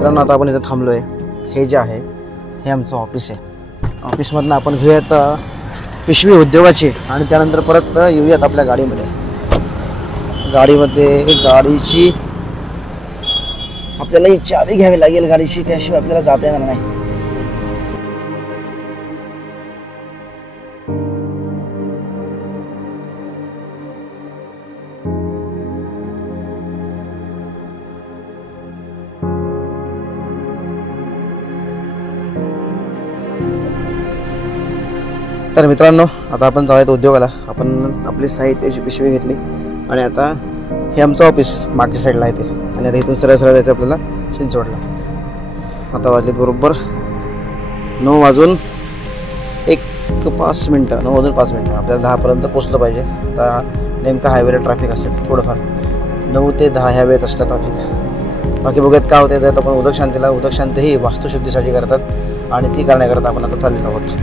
मित्रांनो आता आपण इथे थांबलो आहे. हे जे आहे हे आमचं ऑफिस आहे. ऑफिसमधनं आपण घेऊयात पिशवी उद्योगाची आणि त्यानंतर परत येऊयात आपल्या गाडीमध्ये. गाडीची आपल्याला ही चावी घ्यावी लागेल गाडीची, त्याशिवाय आपल्याला जाता येणार नाही. तर मित्रांनो आता आपण जाऊयात उद्योगाला. आपण आपली साहित्याची पिशवी घेतली आणि आता हे आमचं ऑफिस मागच्या साईडला आहे ते, आणि आता इथून सरळ जायचं आपल्याला चिंचवडला. आता वाजलेत बरोबर 9 वाजून 5 मिनटं. आपल्याला 10 पर्यंत पोचलं पाहिजे. आता नेमका हायवेला ट्रॅफिक असेल थोडंफार, 9 ते 10 ह्या वेळेत असतं ट्रॅफिक. बाकी बघत काय होते त्यात आपण उदक शांती ही वास्तुशुद्धीसाठी करतात आणि ती करण्याकरता आपण आता चाललेलो आहोत.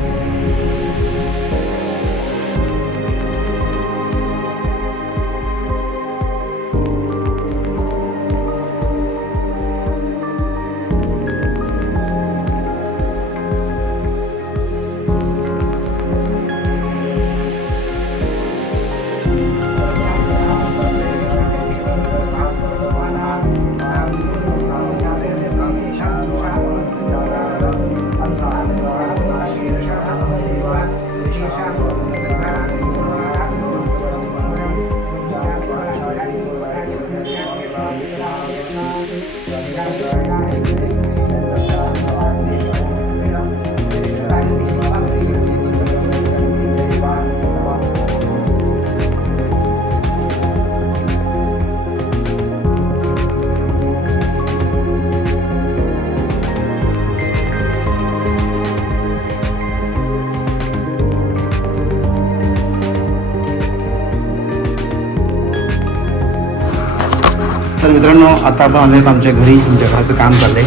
तर मित्रांनो आता आपण आलो आमच्या घराचं काम चाललंय.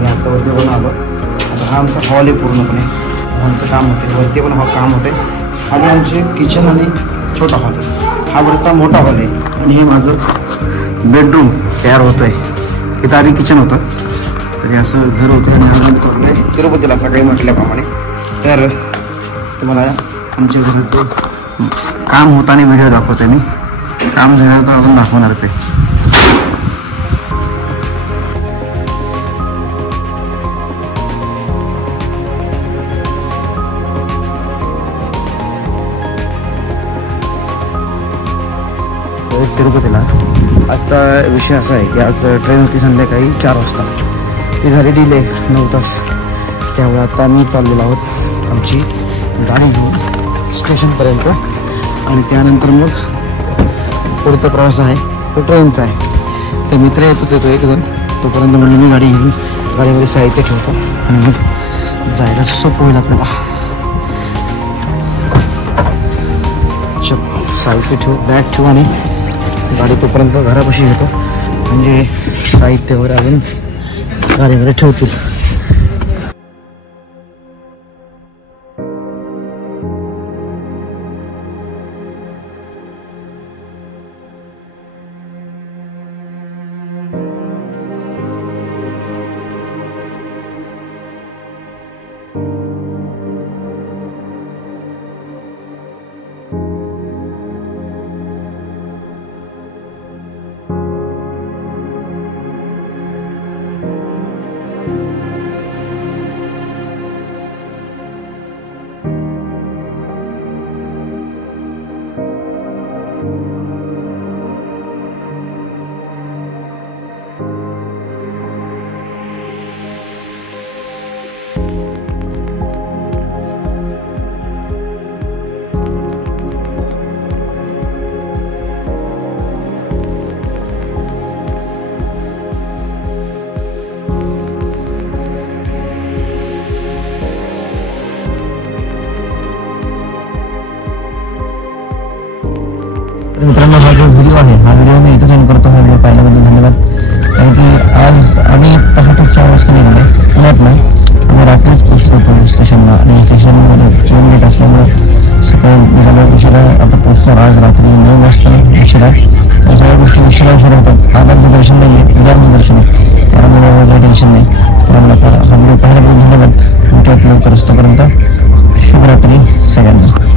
मी आता वरती पण आलो. आता हा आमचा हॉल आहे पूर्णपणे. हॉलचं काम होते वरती पण काम होते. आणि आमचे किचन आणि छोटा हॉल आहे. हा वरचा मोठा हॉल आहे आणि हे माझं बेडरूम तयार होतं आहे. इथं आधी किचन होतं, तरी असं घर होतं आणि आम्ही पडलं तिरुपतीला सकाळी म्हटल्याप्रमाणे. तर तुम्हाला आमच्या घराचं काम होताना व्हिडिओ दाखवतोय मी. काम झालं तर आपण दाखवणार ते. तिरुपतीला आजचा विषय असा आहे की आज ट्रेन होती संध्याकाळी 4 वाजता. ती झाली डिले 9 तास. त्यामुळे आता आम्ही चाललेलो आहोत आमची गाडी घेऊन स्टेशनपर्यंत, आणि त्यानंतर मग पुढचा प्रवास आहे तो ट्रेनचा आहे. तर मित्र येतो एक जण, तोपर्यंत म्हणून मी गाडी घेऊन गाडीमध्ये साहित्य ठेवतो आणि मग जायला सोपं होईल आपल्याला. साहित्य ठेवू, बॅग ठेवू आणि गाडी तोपर्यंत घरापाशी घेतो, म्हणजे साहित्य वगैरे अजून गाडीमध्ये ठेवतील. मित्रांनो हा जो व्हिडिओ आहे हा व्हिडिओ मी इथं सेंड करतो. हा व्हिडिओ पाहिल्याबद्दल धन्यवाद. कारण की आज आम्ही पहाटे 4 वाजता निघाले पुण्यातनं. आम्ही रात्रीच पोचलो होतो स्टेशनला आणि स्टेशनवर ट्रेन लेट असल्यामुळे सकाळी निघालो उशिरा. आता पोचलो आज रात्री 9 वाजता उशिरा. या सगळ्या गोष्टी उशिरा होतात. आज आमचं दर्शन नाही आहे, उद्या आमचं दर्शन आहे, त्यामुळे काही टेन्शन नाही. लवकरच. तोपर्यंत शुभरात्री सगळ्यांना.